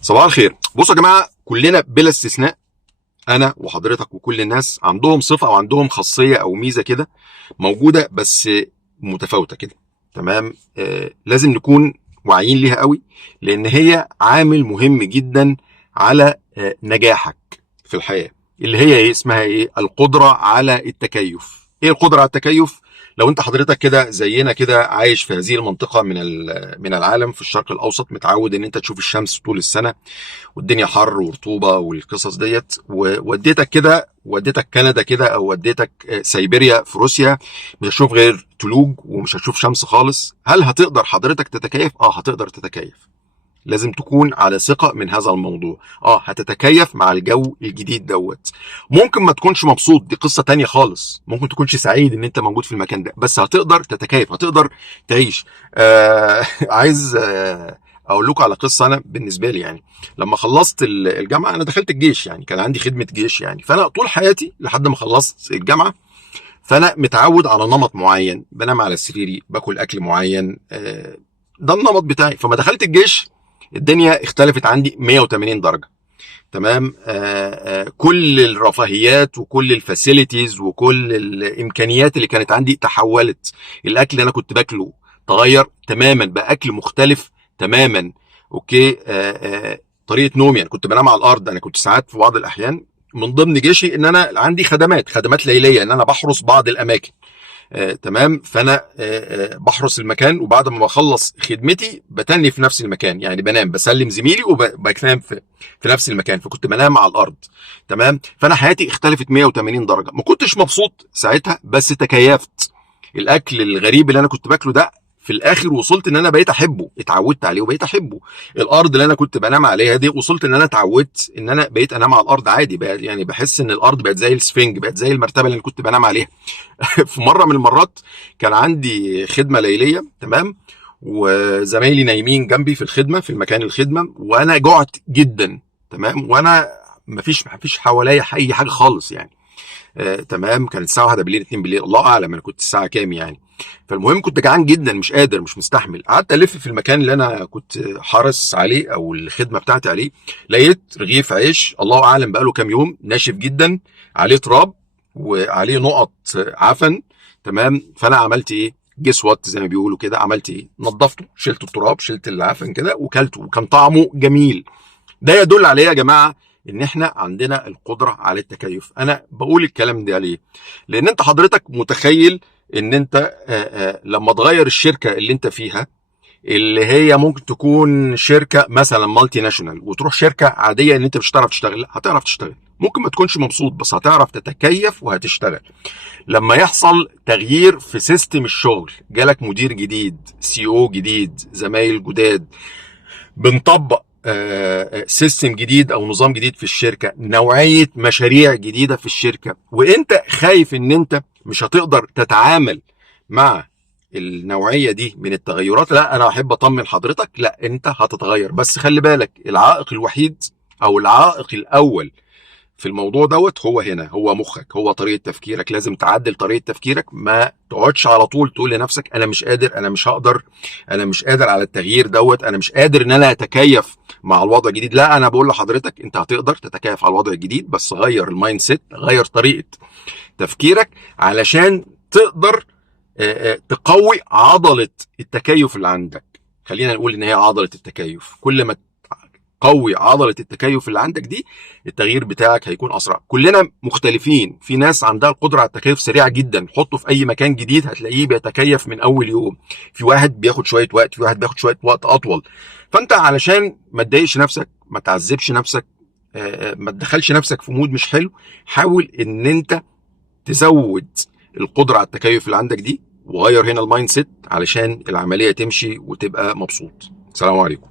صباح الخير. بصوا يا جماعه، كلنا بلا استثناء، انا وحضرتك وكل الناس عندهم صفه او عندهم خاصيه او ميزه كده موجوده، بس متفاوته كده. تمام. لازم نكون واعيين ليها قوي، لان هي عامل مهم جدا على نجاحك في الحياه، اللي هي ايه اسمها ايه؟ القدره على التكيف. ايه القدره على التكيف؟ لو انت حضرتك كده زينا كده عايش في هذه المنطقه من العالم في الشرق الاوسط، متعود ان انت تشوف الشمس طول السنه والدنيا حر ورطوبه والقصص ديت، ووديتك كده، وديتك كندا كده او وديتك سيبيريا في روسيا، مش هتشوف غير تلوج ومش هتشوف شمس خالص. هل هتقدر حضرتك تتكيف؟ هتقدر تتكيف. لازم تكون على ثقة من هذا الموضوع. هتتكيف مع الجو الجديد دوت. ممكن ما تكونش مبسوط، دي قصة تانية خالص. ممكن تكونش سعيد ان انت موجود في المكان ده، بس هتقدر تتكيف، هتقدر تعيش. عايز اقول لكم على قصة. انا بالنسبة لي يعني لما خلصت الجامعة، انا دخلت الجيش، يعني كان عندي خدمة جيش يعني. فانا طول حياتي لحد ما خلصت الجامعة، فانا متعود على نمط معين، بنام على سريري، باكل اكل معين. ده النمط بتاعي. فما دخلت الجيش الدنيا اختلفت عندي 180 درجة. تمام. كل الرفاهيات وكل الفاسيلتيز وكل الامكانيات اللي كانت عندي تحولت. الاكل اللي انا كنت باكله تغير تماما، بقى اكل مختلف تماما. اوكي. طريقه نومي، انا كنت بنام على الارض. انا كنت ساعات في بعض الاحيان من ضمن جيشي ان انا عندي خدمات ليليه، ان انا بحرس بعض الاماكن. تمام. فانا بحرس المكان، وبعد ما بخلص خدمتي بتني في نفس المكان، يعني بنام، بسلم زميلي وبنام في نفس المكان. فكنت بنام على الارض. تمام. فانا حياتي اختلفت 180 درجه. ما كنتش مبسوط ساعتها، بس تكيفت. الاكل الغريب اللي انا كنت باكله ده في الاخر وصلت ان انا بقيت احبه، اتعودت عليه وبقيت احبه. الارض اللي انا كنت بنام عليها دي، وصلت ان انا اتعودت ان انا بقيت انام على الارض عادي بقى. يعني بحس ان الارض بقت زي السفنج، بقت زي المرتبه اللي انا كنت بنام عليها. في مره من المرات كان عندي خدمه ليليه. تمام. وزمايلي نايمين جنبي في الخدمه، في المكان الخدمه، وانا جعت جدا. تمام. وانا مفيش حواليا اي حاجه خالص يعني. تمام. كانت الساعه 1 بالليل، 2 بالليل، الله اعلم انا كنت الساعه كام يعني. فالمهم كنت جعان جدا، مش قادر، مش مستحمل. قعدت الف في المكان اللي انا كنت حارس عليه او الخدمه بتاعتي عليه. لقيت رغيف عيش الله اعلم بقاله كام يوم، ناشف جدا، عليه تراب وعليه نقط عفن. تمام. فانا عملت ايه؟ جيس وات زي ما بيقولوا كده. عملت ايه؟ نظفته، شلت التراب، شلت العفن كده، وكلته، وكان طعمه جميل. ده يدل على ايه يا جماعه؟ ان احنا عندنا القدره على التكيف. انا بقول الكلام ده ليه؟ لان انت حضرتك متخيل ان انت لما تغير الشركه اللي انت فيها، اللي هي ممكن تكون شركه مثلا مالتي ناشونال، وتروح شركه عاديه ان انت مش هتعرف تشتغل. لا، هتعرف تشتغل. ممكن ما تكونش مبسوط، بس هتعرف تتكيف وهتشتغل. لما يحصل تغيير في سيستم الشغل، جالك مدير جديد، سي او جديد، زمايل جداد، بنطبق سيستم جديد او نظام جديد في الشركه، نوعيه مشاريع جديده في الشركه، وانت خايف ان انت مش هتقدر تتعامل مع النوعيه دي من التغيرات. لا، انا احب اطمن حضرتك، لا، انت هتتغير. بس خلي بالك، العائق الوحيد او العائق الاول في الموضوع دوت هو هنا، هو مخك، هو طريقه تفكيرك. لازم تعدل طريقه تفكيرك. ما تقعدش على طول تقول لنفسك انا مش قادر، انا مش هقدر، انا مش قادر على التغيير دوت، انا مش قادر ان انا اتكيف مع الوضع الجديد. لا، انا بقول لحضرتك انت هتقدر تتكيف على الوضع الجديد، بس غير المايند سيت، غير طريقه تفكيرك علشان تقدر تقوي عضله التكيف اللي عندك. خلينا نقول ان هي عضله التكيف. كل ما قوي عضله التكيف اللي عندك دي، التغيير بتاعك هيكون اسرع. كلنا مختلفين. في ناس عندها القدره على التكيف سريعه جدا، حطه في اي مكان جديد هتلاقيه بيتكيف من اول يوم. في واحد بياخد شويه وقت، في واحد بياخد شويه وقت اطول. فانت علشان ما تضايقش نفسك، ما تعذبش نفسك، ما تدخلش نفسك في مود مش حلو، حاول ان انت تزود القدره على التكيف اللي عندك دي، وغير هنا المايند سيت علشان العمليه تمشي وتبقى مبسوط. السلام عليكم.